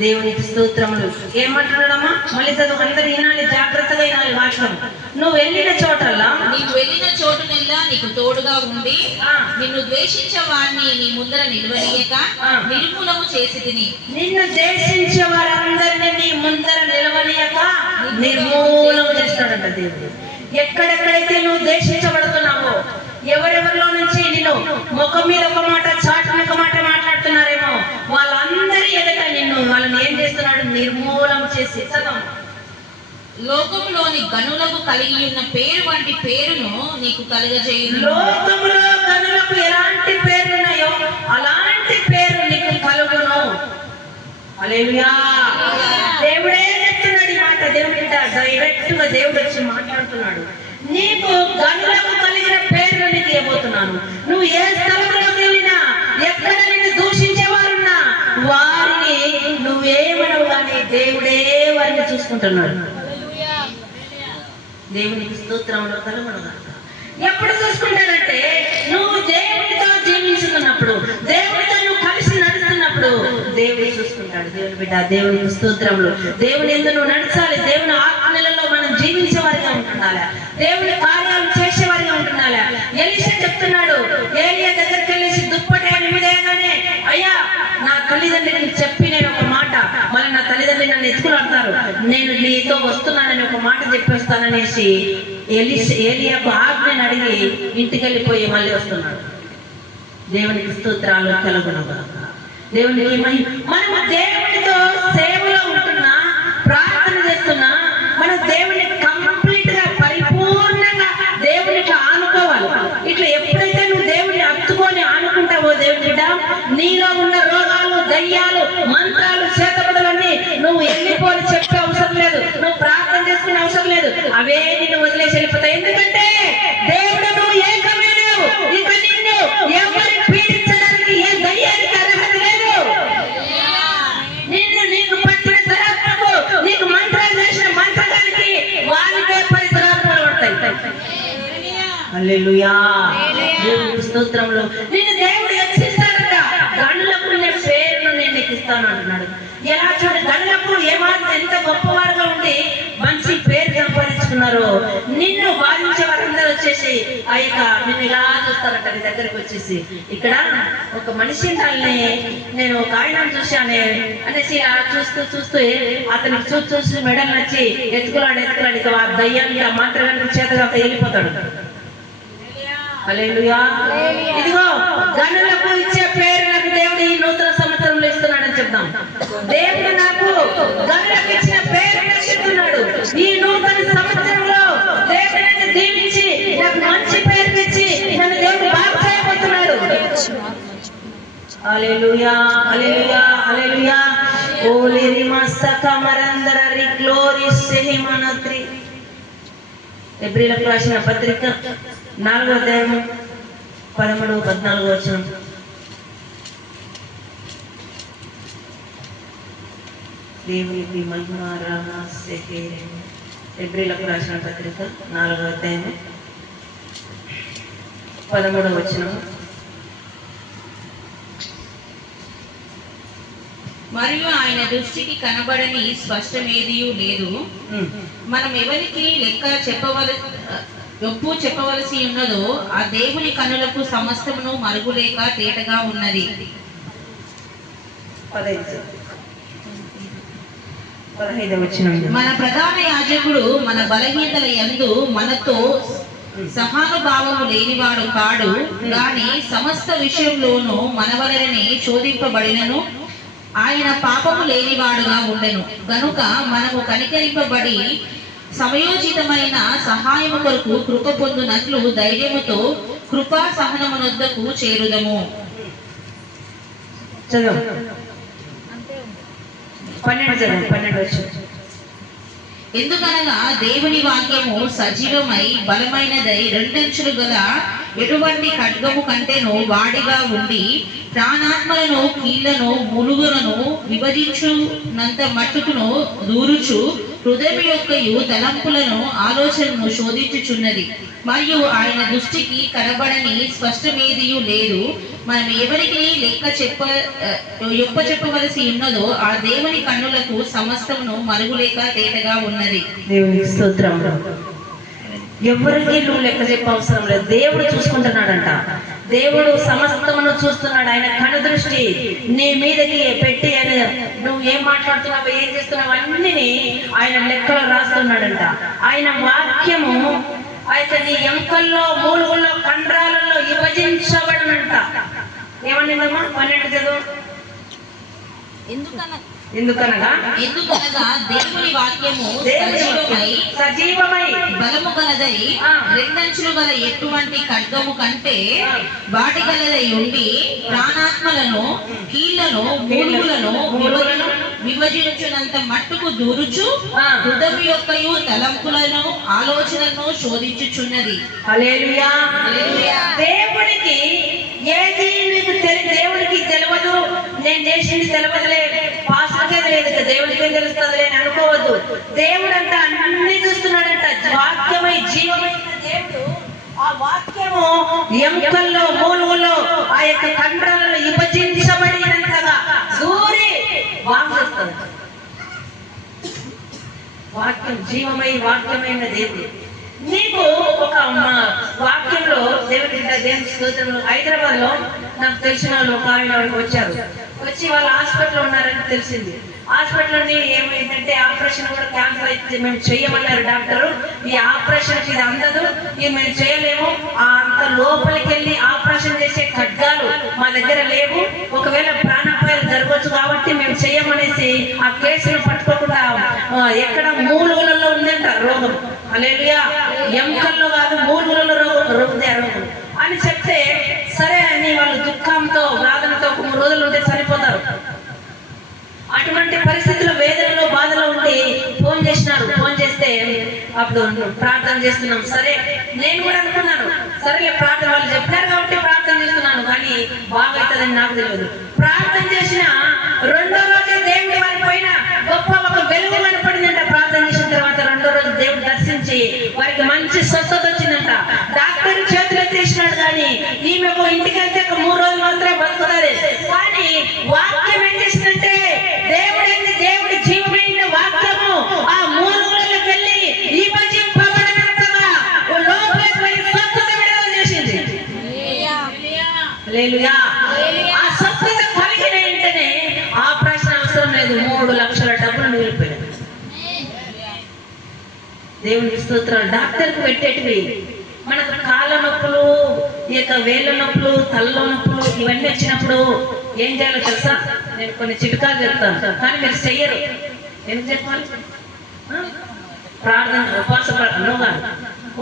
దేవునికి స్తోత్రములు. ఏమంటున్నాడమ్మా? మళ్ళీ చదువు, అందరూ వినాలి, జాగ్రత్తగా వినాలి వాక్యం. నువ్వు వెళ్ళిన చోటల్లా, నీవు వెళ్ళిన చోటునెల్లా నీకు తోడుగా ఉండి నిన్ను ద్వేషించే వారిని నీ ముందర నిలవనీయక నిర్మూలము చేసి తిని. నిన్ను ద్వేషించే వారందరినీ నీ ముందర నిలవనీయక నిర్మూలము చేస్తాడంట దేవుడు. ఎక్కడెక్కడైతే నువ్వు ద్వేషించబడుతున్నావో, ఎవరెవరిలో నుంచి నిన్ను ముఖం మీద ఒక మాట, చాటున ఒక మాట మాట్లాడుతున్నారేమో, వాళ్ళందరి ఎదుట నిన్ను వాళ్ళని ఏం చేస్తున్నాడు? నిర్మూలం చేసి. లోకములోని గనులకు కలిగి ఉన్న పేరు వంటి పేరును నీకు కలుగజేయును. లోకములో గనులకు ఎలాంటి పేరున్నాయో అలాంటి పేరు నీకు కలుగును. హల్లెలూయా. దేవుడే చెప్తున్నాడు ఈ మాట. దేవుడి డైరెక్ట్ గా దేవుడు వచ్చి మాట్లాడుతున్నాడు. నీకు గనులకు కలిగిన పేరు నీకు ఇవ్వబోతున్నాను. నువ్వు ఏ స్థలంలోకి వెళ్ళినా, ఎక్కడ నిన్ను దూషించేవారున్నా వారిని నువ్వేమనవు కానీ దేవుడే వారిని చూసుకుంటున్నాడు. దేవునికి స్తోత్రములు కలుగునుగాక. ఎప్పుడు చూసుకుంటాడంటే నువ్వు దేవుడితో జీవించుతున్నప్పుడు, దేవుడితో నువ్వు కలిసి నడుస్తున్నప్పుడు దేవుడు చూసుకుంటాడు. దేవుని బిడ్డ, దేవునికి స్తోత్రములు. దేవుని యందు నువ్వు నడచాలి. దేవుని ఆజ్ఞలలో మనం జీవించే వారిగా ఉంటున్నాలా, దేవుని కార్యాలు చేసేవారిగా ఉంటున్నాలా. ఎలీషా చెప్తున్నాడు, ఏలియా దగ్గరికి వెళ్ళేసి దుప్పటి నిమిదేగానే, అయ్యా నా తల్లిదండ్రులకు చెప్పి నేను ఒక మాట, మళ్ళీ నా తల్లిదండ్రులు నన్ను ఎత్తుకులాడతారు, నేను నీతో వస్తున్నానని ఒక మాట చెప్పేస్తాననేసి ఏలియాకు ఆజ్ఞను అడిగి ఇంటికి వెళ్ళిపోయి మళ్ళీ వస్తున్నాడు. దేవునికి స్తోత్రాలు కలుగునుగాక. దేవునికి మనం దేవునితో సేవలో ఉంటున్నా, ప్రార్థన చేస్తున్నా, మన దేవుని కంప్లీట్ గా పరిపూర్ణంగా దేవునికి ఆనుకోవాలి. ఇట్లా ఎప్పుడైతే నువ్వు దేవుని హత్తుకొని ఆనుకుంటావో దేవుని బిడ్డ, నీలో ఉన్న రోగాలు, దయ్యాలు, మంత్రాలు, చేతబడులన్నీ నువ్వు వెళ్ళిపోని చెప్పే అవసరం లేదు, నువ్వు ప్రార్థన చేసుకునే అవసరం లేదు. అవే నిన్ను వదిలేసి వెళ్ళిపోతాయి. ఎందుకంటే దేవుడు నువ్వు ఏకమైనవు. ఇక నిన్ను ఎవరి పీడించడానికి ఏ దయ్యానికి అర్హత లేదు. నిన్ను నీకు పట్టిన తరాత్మకు, నీకు మంత్రాలు చేసిన మంత్రానికి వాళ్ళకే పరిసరాత్మలు పడతాయి. హల్లెలూయా. దేవుని స్తోత్రములు. నిన్ను దేవుడు హెచ్చిస్తాడట. గనులకు పేరును నేను నీకు ఇస్తాను అంటున్నాడు. ఎలా చూడు, గనులకు ఏమాత్రం ఎంత గొప్పవారుగా ఉండి మంచి పేరు సంపాదించుకున్నారో, నిన్ను బాధించే వారందరూ వచ్చేసి ఆ యొక్క నిన్ను ఇలా చూస్తారట. నీ దగ్గరికి వచ్చేసి, ఇక్కడ ఒక మనిషి నేను ఒక ఆయన చూశానే అనేసి ఇలా చూస్తూ చూస్తూ అతనికి చూసి మెడల్ నచ్చి ఎత్తుకులాడి ఆ దయ్యానికి, ఆ మాత్రగానికి చేతగా వెళ్ళిపోతాడు. హల్లెలూయా. ఇదిగో గనులకు ఇచ్చే పేరు నాకు దేవుడు ఈ నూతన సంవత్సరంలో ఇస్తున్నాడని చెప్తాం. దేవుడు నాకు గనులకు ఇచ్చిన పేరు ఇస్తున్నాడు. ఈ నూతన సంవత్సరంలో దేవుడు నన్ను దీవించి నాకు మంచి పేరు ఇచ్చి నన్ను దేవుడు బాగు చేయబోతున్నాడు. హల్లెలూయా, హల్లెలూయా, హల్లెలూయా. ఓలిరి మస్తక మరందర రి గ్లోరీ సెహిమనత్రి. ఎబ్రీలకు రాసిన పత్రిక 4వ అధ్యాయం 13, 14 వచనం. దేవునికి మహిమ రహస్యకే. ఎబ్రీలకు రాసిన పత్రిక 4వ అధ్యాయం 13వ వచనం. మరియు ఆయన దృష్టికి కనబడని స్పష్టమేదియూ లేదు. మనం ఎవరికి లెక్క చెప్పవలసి ఉన్నదో ఆ దేవుని కనులకు సమస్తమును మరుగులేక తేటగా ఉన్నది. మన ప్రధాన యాజకుడు మన బలహీనతల యందు మనతో సహానుభావము లేనివాడు కాడు గాని సమస్త విషయంలోనూ మన వలననే శోధింపబడినను ఆయన పాపము లేనివాడుగా ఉండెను. గనుక మనము కనికరింపబడి సమయోచితమైన సహాయము కొరకు కృప పొందునట్లు ధైర్యముతో కృపా సహనమునొద్దకు చేరుదము. ఎందుకనగా దేవుని వాక్యము సజీవమై బలమైనదై రెండంచులు గల ఎటువంటి ఖడ్గము కంటేనో వాడిగా ఉండి ప్రాణాత్మలను కీళ్లను ములుగులను విభజించునంత మట్టుకును దూరుచు హృదయం యొక్కయు తలంపులను ఆలోచనను శోధించుచున్నది. మరియు ఆయన దృష్టికి కనబడని స్పష్టమేదియు లేదు. మనం ఎవరికి చెప్పవలసి ఉన్నదో ఆ దేవుని కన్నులకు సమస్తమును మరుగులేక తేటగా ఉన్నది. దేవునికి స్తోత్రం. ఎవరికి నువ్వు లెక్క చెప్ప అవసరం లేదు, దేవుడు చూసుకుంటున్నాడంట. దేవుడు సమస్తమును చూస్తున్నాడు. ఆయన కను దృష్టి నీ మీదకి పెట్టి అని నువ్వు ఏం మాట్లాడుతున్నావు, ఏం చేస్తున్నావు అన్ని ఆయన లెక్కలో రాస్తున్నాడంట. ఆయన వాక్యము అయితే నీ ఎముకల్లో, మూలుగుల్లో, కండరాలలో విభజించబడినంట. ఏమనిందమ్మా 12 చదువు. ఎందుకనగా దేవుని వాక్యము సజీవమై బలము గలదై రెండంచులు గల ఎటువంటి ఖడ్గము కంటే వాటి గలదై ఉండి ప్రాణాత్మలను కీళ్లను మూలుగులను విభజించినంత మట్టుకు దూరుచు హృదయం యొక్కయు తలంపులను ఆలోచనలను శోధించుచున్నది. హల్లెలూయా. దేవుడికి ఏది నీకు దేవుడికి తెలియదు, నేను చేసింది తెలియదులే, పాస్టర్కే తెలియదు, దేవుడికి ఏం తెలుస్తుందిలే అని అనుకోవద్దు. దేవుడు అంట అన్ని చూస్తున్నాడంట. వాక్యమై జీవమైన దేవుడు ఆ వాక్యము ఎముకల్లో, మూలుగుల్లో, ఆ యొక్క కండరాలను విభజించబడినంతగా దూరి వాక్యం. వాక్యం జీవమై వాక్యమైన దేవుడు. నీకు ఒక వాక్యంలో దేవుని స్తోత్రంలో హైదరాబాద్ లో నాకు తెలిసిన వాళ్ళు ఒక ఆయన వచ్చారు. వచ్చి వాళ్ళు హాస్పిటల్లో ఉన్నారని తెలిసింది. హాస్పిటల్లోని ఏమైందంటే ఆపరేషన్ కూడా క్యాన్సర్ అయితే మేము చెయ్యమన్నారు డాక్టరు. ఈ ఆపరేషన్కి ఇది అందదు, ఇది మేము చేయలేము, అంత లోపలికి వెళ్ళి ఆపరేషన్ చేసే ఖడ్గాలు మా దగ్గర లేవు, ఒకవేళ ప్రాణాపాయాలు జరగవచ్చు కాబట్టి మేము చెయ్యమనేసి ఆ కేసును పట్టుకోకుండా ఎక్కడ మూలుగులలో ఉందంట రోగం. హల్లెలూయా. ఎముకల్లో కాదు, మూలుగులలో రోగం అని చెప్తే సరే అని వాళ్ళు దుఃఖంతో వేదనతో 3 రోజులు ఉంటే చనిపోతారు. అటువంటి పరిస్థితుల్లో వేదనలో బాధలో ఉండి ఫోన్ చేసినారు. ఫోన్ చేస్తే అప్పుడు ప్రార్థన చేస్తున్నాం. సరే నేను కూడా అనుకున్నాను, సరేలే ప్రార్థన వాళ్ళు చెప్పినారు కాబట్టి ప్రార్థన చేస్తున్నాను, కానీ బాగవుతుందని నాకు తెలియదు. ప్రార్థన చేసిన 2వ రోజే దేవుడి వారి పైన గొప్ప ఒక వెలుగు కనపడిందంట. ప్రార్థన చేసిన తర్వాత 2వ రోజు దేవుడు దర్శించి వారికి మంచి స్వస్థత వచ్చిందంట. డాక్టర్ చేతులు తీసినాడు, కానీ ఈమెకు ఇంటికి వెళ్తే 3 రోజులు మాత్రమే బతుకుతుంది. కానీ వాక్యం ఏం చేసిందంటే దేవుడి జీవమైన వాక్యము ఆ మూలుగులకు వెళ్ళి విభజింపబడినంతగా లోపలికి వెళ్ళి స్వస్థత విడుదల చేసింది. హల్లెలూయా. ఆ స్వస్థత కలిగిన వెంటనే ఆపరేషన్ అవసరం లేదు, 3 లక్షల డబ్బులు మిగిలిపోయాయి. దేవునికి స్తోత్రాలు. డాక్టర్కి పెట్టేటివి మనకు కాళ్ళ నొప్పులు, ఇక వేళ్ళ నొప్పులు, తల్ల నొప్పులు ఇవన్నీ వచ్చినప్పుడు ఏం చేయాలో తెలుసా? నేను కొన్ని చిట్కాలు చెప్తాను, కానీ మీరు చెయ్యరు. ఎందుకు చెప్పాలి? ప్రార్థన, ఉపవాస ప్రార్థన.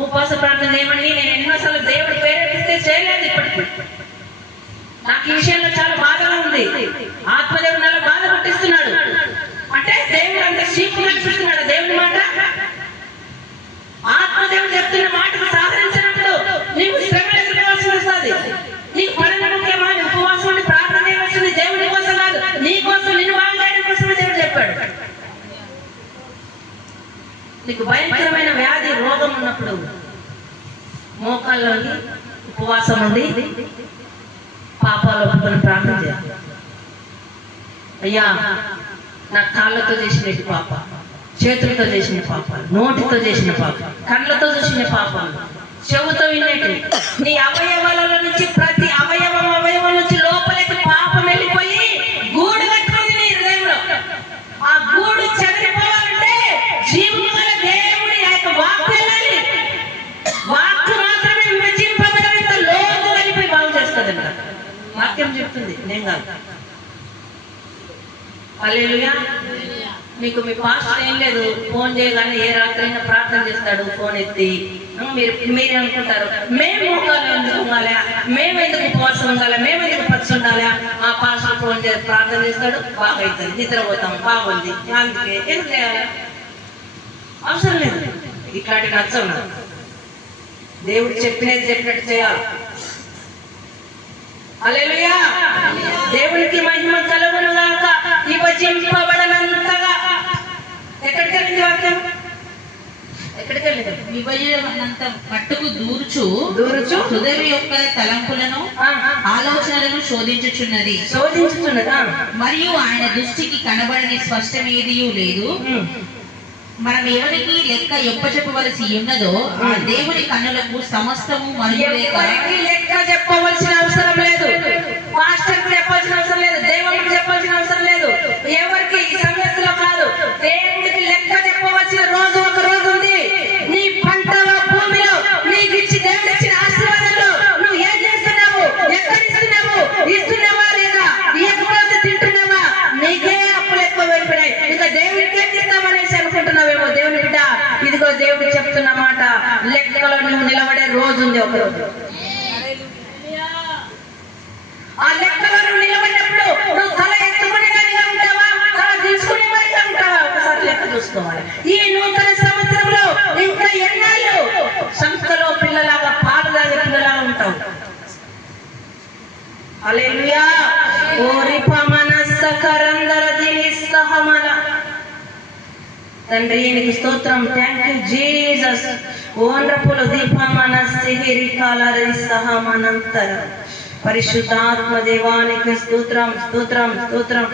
ఉపవాస ప్రార్థన ఏమని నేను ఎన్నోసార్లు దేవుడు ప్రేరేపిస్తే చేయలేదు. ఇప్పటికి నాకు ఈ విషయంలో చాలా బాధగా ఉంది. ఆత్మదేవుడు నన్ను బాధ పుట్టిస్తున్నాడు. అంటే దేవుడు అంత సీపుగా చూస్తున్నాడు దేవుని మాట. ఆత్మదేవుడు చెప్తున్న మాటకు సాధరించినప్పుడు నీకు శ్రమ ఎదుర్కోవాల్సి వస్తుంది. నీకు పనులు ముఖ్యమా? ఉపవాసం ఉండి ప్రార్థన చేయవలసింది దేవుని కోసం కాదు, నీ కోసం, నిన్ను బాగుండడం కోసమే దేవుడు చెప్పాడు. నీకు భయంకరమైన వ్యాధి, రోగం ఉన్నప్పుడు మోకాల్లోని ఉపవాసం ఉండి పాపాలు ఒప్పుకొని ప్రార్థన చేయాలి. అయ్యా, నా కాళ్ళతో చేసిన పాప, చేతులతో చేసిన పాపాలు, నోటితో చేసిన పాపాలు, కళ్ళతో చూసిన పాపాలు, చెవుతో వినేటి, నీ అవయవాల నుంచి ప్రతి అవయవం నుంచి లోపలికి పాపం వెళ్ళిపోయి గూడు కట్టుకుంది నీ హృదయంలో. ఆ గూడు చెదిరిపోవాలంటే జీవము గల దేవుడి యొక్క వాక్కు వెళ్ళాలి. వాక్కు మాత్రమే విభజింపబడినంత లోతు వెళ్ళిపోయి బాగు చేస్తుంది. వాక్యం చెప్తుంది, నేను కాదు. హల్లెలూయా. మీకు మీ పాస్టర్ ఏం లేదు, ఫోన్ చేయగానే ఏ రాత్రి అయినా ప్రార్థన చేస్తాడు ఫోన్ ఎత్తి. మీరే అనుకుంటారు మేము మోకాలు ఎందుకు ఉండాలి, మేము ఎందుకు ఉపవాసం ఉండాలి, మేము ఎందుకు పచ్చి ఉండాలి. ఆ పాస్టర్ ఫోన్ చేసి ప్రార్థన చేస్తాడు, బాగా అవుతుంది, నిద్రపోతాం, బాగుంది. అందుకే ఎందుకు చేయాలి? అవసరం లేదు. ఇట్లాంటి నచ్చవు. దేవుడు చెప్పినట్టు చేయాలి. హల్లెలూయా. దేవునికి మహిమ కలుగును గాక. విభజింపబడనంతగా ఎక్కడికి వెళ్ళింది వాక్యం? ఎక్కడికి వెళ్ళింది? విభజనంత మట్టుకు దూరుచు హృదయం యొక్క తలంపులను ఆలోచనలను శోధించుచున్నది. మరియు ఆయన దృష్టికి కనబడని స్పష్టమేదియూ లేదు. మనం ఎవరికి లెక్క చెప్పవలసి ఉన్నదో ఆ దేవుని కన్నులకు సమస్తము లెక్క చెప్పవలసిన అవసరం లేదు. పాస్టర్కి చెప్పాల్సిన అవసరం లేదు. దేవునికి చెప్పాల్సిన అవసరం లేదు. ఎవరికి ఈ సమస్యలో కాదు. దేవుడికి లెక్క చెప్పవలసిన రోజు ఒక రోజు ఉంది. నీ పంటలో, భూమిలో నీకు ఇచ్చి దేవుడు ఇచ్చిన ఆశీర్వాదంలో నువ్వు ఏం చేస్తున్నావు, ఎక్కడ ఇస్తున్నావా లేదా, ఇవ్వకపోతే తింటున్నావా, నీకే అప్పులు ఎక్కువ అయిపోయినాయి. ఇక దేవుడికి ఏం చేస్తామనేసి అనుకుంటున్నావేమో. దేవుని బిడ్డ, ఇదిగో దేవుడు చెప్తున్న మాట, లెక్కలో నువ్వు నిలబడే రోజు ఉంది. ఒక రోజు ఆ లెక్కలో నువ్వు నిలబడినప్పుడు నువ్వు తల ఎత్తుకునే వారిగా ఉంటావా, తల తీసుకునే వారిగా ఉంటావా? ఒకసారి లెక్క చూసుకోవాలి. ఈ నూతన సంవత్సరంలో ఇంకా ఎన్నాళ్ళు సంస్థలో పిల్లలాగా, పాలు తాగే పిల్లలాగా ఉంటావు? హల్లెలూయా. ఓ రిపమనస్స కరందర దినిస్తహమల. తండ్రి నీకు స్తోత్రం. Thank you Jesus. వండర్ఫుల్. దీపమనస్సి హిరికాలరిస్తహమనంతర. పరిశుద్ధాత్మ దేవానికి స్తోత్రం, స్తోత్రం, స్తోత్రం.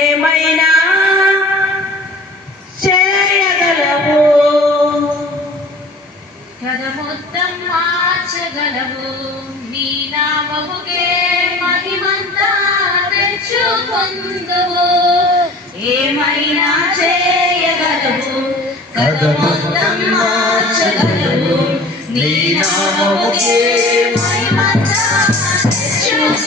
ఏమైనా చేయగలవు, కథ మొత్తం మార్చగలవు, నీ నామముకే మహిమంతా తెచ్చుకొందువు. ఏమైనా చేయగలవు, కథ మొత్తం మార్చగలవు, నీ నామముకే మహిమంతా తెచ్చుకొందువు.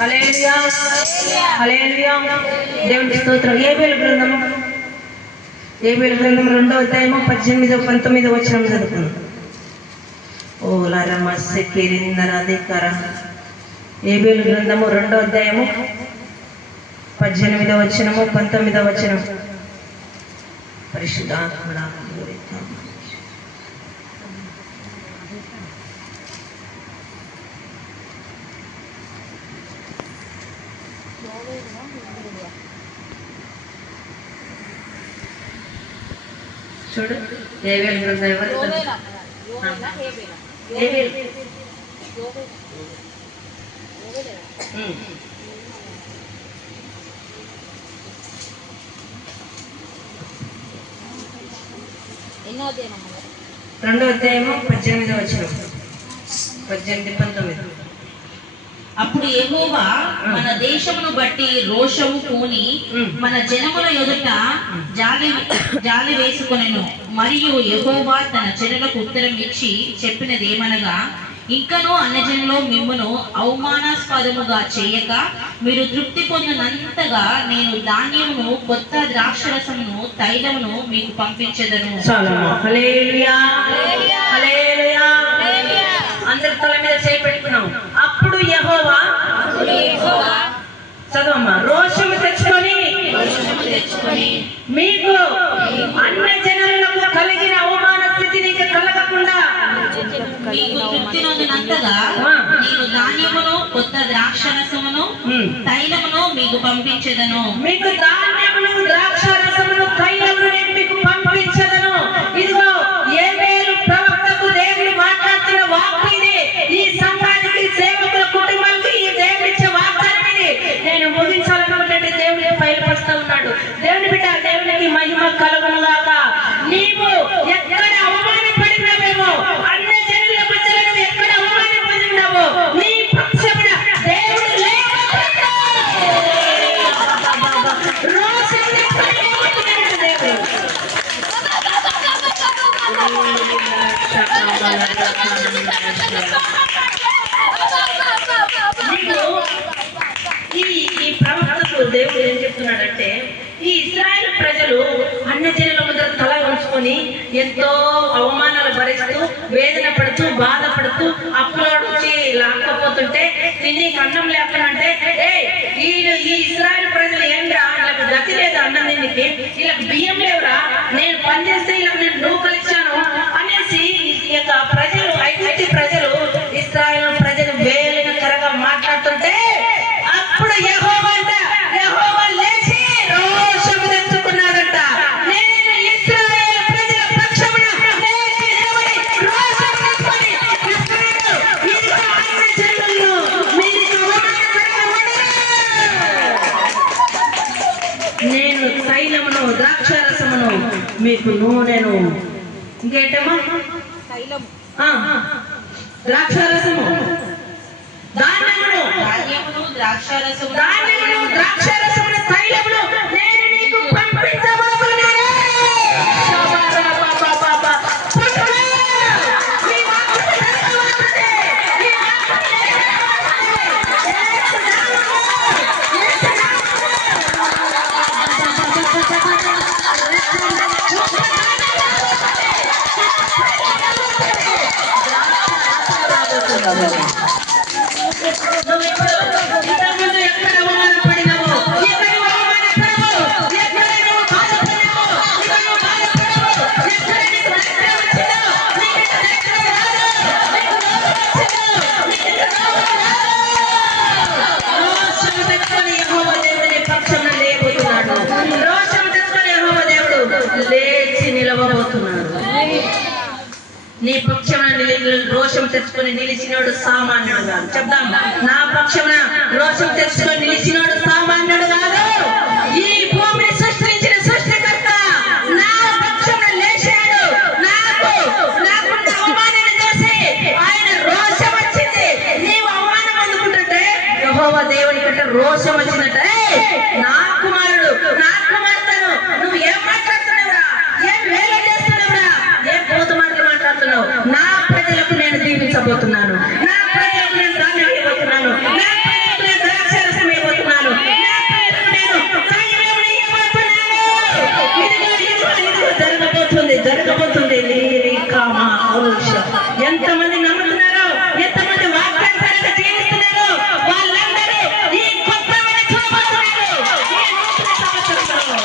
హల్లెలూయా, హల్లెలూయా. దేవునికి స్తోత్రం. ఏబేలు గ్రంథం 2వ అధ్యాయము 18, 19 వచనం చదువుకున్నాం. ఓ లారమస్సె కిరిందరాధికార. ఏబేలు గ్రంథము 2వ అధ్యాయము 18వ వచనము, 19వ వచనం. పరిశుద్ధాత్మ చూడు. ఏబేలు గ్రంథం ఎవరు? రెండో అధ్యాయము 18వ వచనం, 18, 19. అప్పుడు యెహోవా మన దేశమును బట్టి రోషము పూని మన జనముల ఎదుట జాలి వేసుకొనెను. మరియు యెహోవా తన జనులకు ఉత్తరం ఇచ్చి చెప్పినదేమనగా, ఇంకనూ అన్యజనులో మిమ్మును అవమానాస్పదముగా చేయక మీరు తృప్తి పొందినంతగా నేను ధాన్యమును, కొత్త ద్రాక్షరసమును, తైలమును మీకు పంపించెదను. అందరి తల మీద చేయి పెట్టుకున్నాం. అప్పుడు యెహోవా చదవమ్మా. రోషము తెచ్చుకొని మీకు అన్యజనులకు కలిగిన అవమాన స్థితి నీకు కలగకుండా మీకు తృప్తి నొందినంతగా నేను ధాన్యమును, కొత్త ద్రాక్షరసమును, తైలమును మీకు పంపించెదను. మీకు ధాన్యమును, ద్రాక్షరసమును, తైలమును నేను మీకు పంపించెదను. ఇదిగో ఏబేలు ప్రవక్తకు దేవుడు మాట్లాడుతున్న వాక్కు ఇది. ఈ సంఘానికి, సేవకుల కుటుంబానికి ఈ దేవుడు ఇచ్చే వాగ్దానం ఇది. నేను ముగించాలనుకుంటే దేవుడికి బయలుపరుస్తూ ఉన్నాడు. దేవుని బిడ్డ, దేవునికి మహిమ కలుగును గాక. నీవు ఎక్కడ అవమానపడినావేమో, అన్ని జనుల మధ్యలో నువ్వు ఎక్కడ అవమానపడినావో, నీ పక్షమున దేవుడు లేకపోతే తిని ఎంతో అవమానాలు భరిస్తూ వేదన పడుతూ బాధపడుతూ అప్పులో నుంచి లాక్కపోతుంటే తిని అన్నం లేకుండా ఈ ఇశ్రాయేలు ప్రజలు ఏంట్రా వీళ్ళకి గతి లేదు అన్నం తినికి, వీళ్ళకి బియ్యం లేవురా, నేను పనిచేస్తే వీళ్ళకి నేను నూకలు ఇచ్చాను అనేసి ఈ యొక్క ప్రజలు ఐగుప్తు ప్రజలు ఇశ్రాయేలు ప్రజలు వేలికరగా మాట్లాడుతుంటే అప్పుడు యెహోవా లేచి రోషము తెచ్చుకున్నాడంట. నేను ఇశ్రాయేలు ప్రజల పక్షమున లేచి నిలబడి రోషము తెచ్చుకొని ఇదిగో ఆయన జనులను మీదికి అవమానకరంగా ఉండరు. నేను తైలమును ద్రాక్షారసమును మీకు నూనెను ఇంకేంటమ్మా ద్రాక్షారసము ధాన్యమును ద్రాక్షారసమును తైలమును నేను నీకు పంపించబోతున్నాను. ఇంతకుముందు ఎక్కడ అవమానపడినావో, ఎక్కడ అవమానపడవు, ఎక్కడ నువ్వు బాధపడినావో, ఇక్కడ నువ్వు బాధపడవు, ఎక్కడ నీకు దరిద్రం వచ్చిందో, నీకు దరిద్రం రాదు, నీకు రోగం వచ్చిందో, నీకు రోగం రాదు. రోషము తెచ్చుకొని యెహోవా దేవుడు నీ పక్షమున లేబోతున్నాడు. రోషము తెచ్చుకొని యెహోవా దేవుడు లేచి నిలవబోతున్నాడు. నీ పక్షమున రోషం తెచ్చుకొని నిలిచినోడు సామాన్యుడు కాదు. చెప్దాం, నా పక్షమున రోషం తెచ్చుకొని నిలిచినోడు సామాన్యుడు కాదు. ఈ భూమిని సృష్టించిన సృష్టికర్త నా పక్షమున లేచాడు. నాకు అవమానాన్ని చేసి ఆయన రోషం వచ్చింది. నీవు అవమానం అందుకుంటుంటే యెహోవా దేవుని కంటే రోషం వచ్చిందట. నా కుమారుడు, నా కుమార్తెను నువ్వు ఏం మాట్లాడుతున్నావురా, ఏం వేల చేస్తున్నావురా, ఏం పోతు మాటలు మాట్లాడుతున్నావు. నా ప్రజలకు నేను దీవించబోతున్నాను, నా ప్రజలకు నేను ధాన్యం ఇవ్వబోతున్నాను, నా ప్రజలకు నేను ద్రాక్షారసం ఇవ్వబోతున్నాను, నా ప్రజలకు నేను తైలమును ఇవ్వబోతున్నాను. ఇదిగో జరగబోతుంది. ఎంతమంది నమ్ముతున్నారో, ఎంతమంది వాగ్దానాలను జీవిస్తున్నారో వాళ్ళందరూ ఈ కొత్తమైన చూడబోతున్నారు. ఈ నూతన సంవత్సరంలో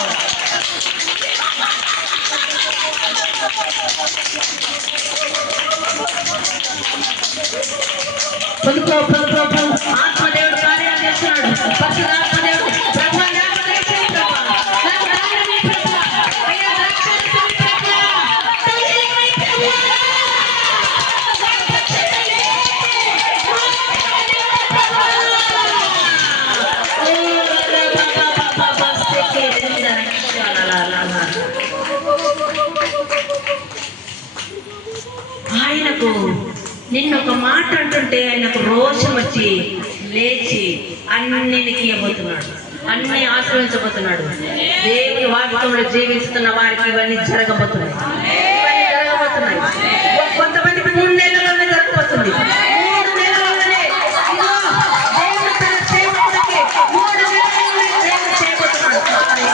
ఆత్మదేవుడు కార్యాలు చేస్తున్నాడు. పరిశుద్ధాత్మదేవుడు ప్రభువా నాకు దయచేయి ప్రభువా, నాకు ధాన్యం ఇవ్వు ప్రభువా, అయ్యా ద్రాక్షారసం ఇవ్వు ప్రభువా, తైలం ఇవ్వు ప్రభువా. ఆయనకు నిన్నొక మాట అంటుంటే ఆయనకు రోషం వచ్చి లేచి అన్ని నీకు ఇవ్వబోతున్నాడు, అన్ని ఆశ్రయించబోతున్నాడు. దేవుని వాక్యంలో జీవిస్తున్న వారికి ఇవన్నీ జరగబోతున్నాయి. కొంతమందికి 3 నెలల్లోనే జరగబోతుంది. 3 నెలల్లోనే ఇదిగో దేవుడు తన సేవకుడికి 3 నెలల్లోనే దేవుడు చేయబోతున్నాడు. అన్ని